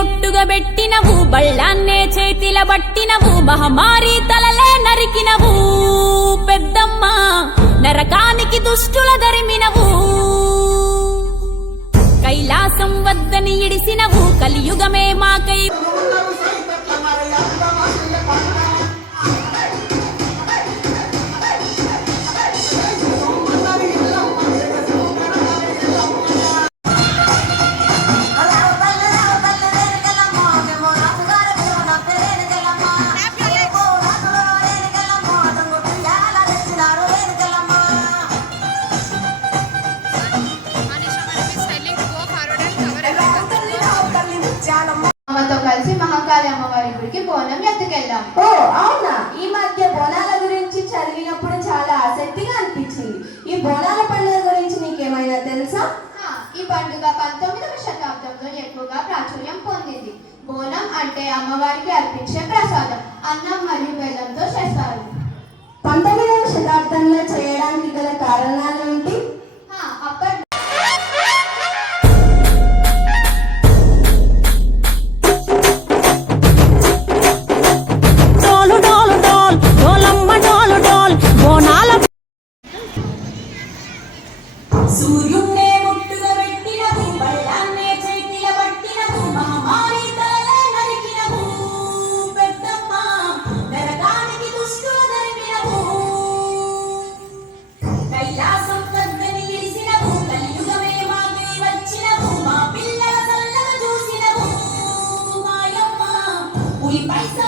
పుట్టుగా పెట్టినవు, బళ్ళాన్నే చేతిల బట్టినవు, మహమారి తలలే నరికినవు పెద్దమ్మ, నరకానికి దుష్టుల దరిమినవు. కైలాసం వద్దని ఇడిసినవు, కలియుగమే మాకై కలిసి మహాకాళి అమ్మవారి గుడికి బోనం ఎత్తుకెళ్ళాం. ఓ అవునా? ఈ మధ్య బోనాల గురించి చదివినప్పుడు చాలా ఆసక్తిగా అనిపించింది. ఈ బోనాల పండుగ గురించి నీకేమైనా తెలుసా? ఈ పండుగ 19వ శతాబ్దంలో ఎక్కువగా ప్రాచుర్యం పొందింది. బోనం అంటే అమ్మవారికి అర్పించే ప్రసాదం. అన్నం మరియు బెల్లంతో చేస్తారు. 19వ శతాబ్దంలో చేయడానికి గల కారణాలు ఏంటి? అప్పటి సూర్యున్నే ముట్టుగా పెట్టినవు, బళ్ళాన్నే చేతిల బట్టినవు, మహమారి తలలే నరికినవు పెద్దమ్మ, నరకానికి దుష్టుల దరిమినవు. కైలాసం వద్దని ఇడిసినవు, కలియుగమే మాకై వచ్చినవు, మా పిల్లల చల్లగా చూసినవు మాయమ్మ. ఉరి పైస